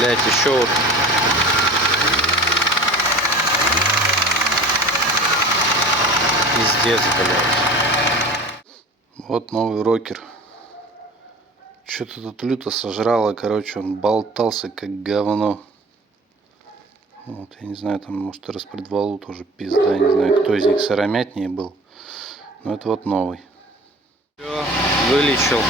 Блять, еще вот. Пиздец, блять. Вот новый рокер. Что-то тут люто сожрало, короче, он болтался как говно. Вот, я не знаю, там, может, распредвалу тоже пизда, не знаю, кто из них сыромятнее был. Но это вот новый. Все, вылечил.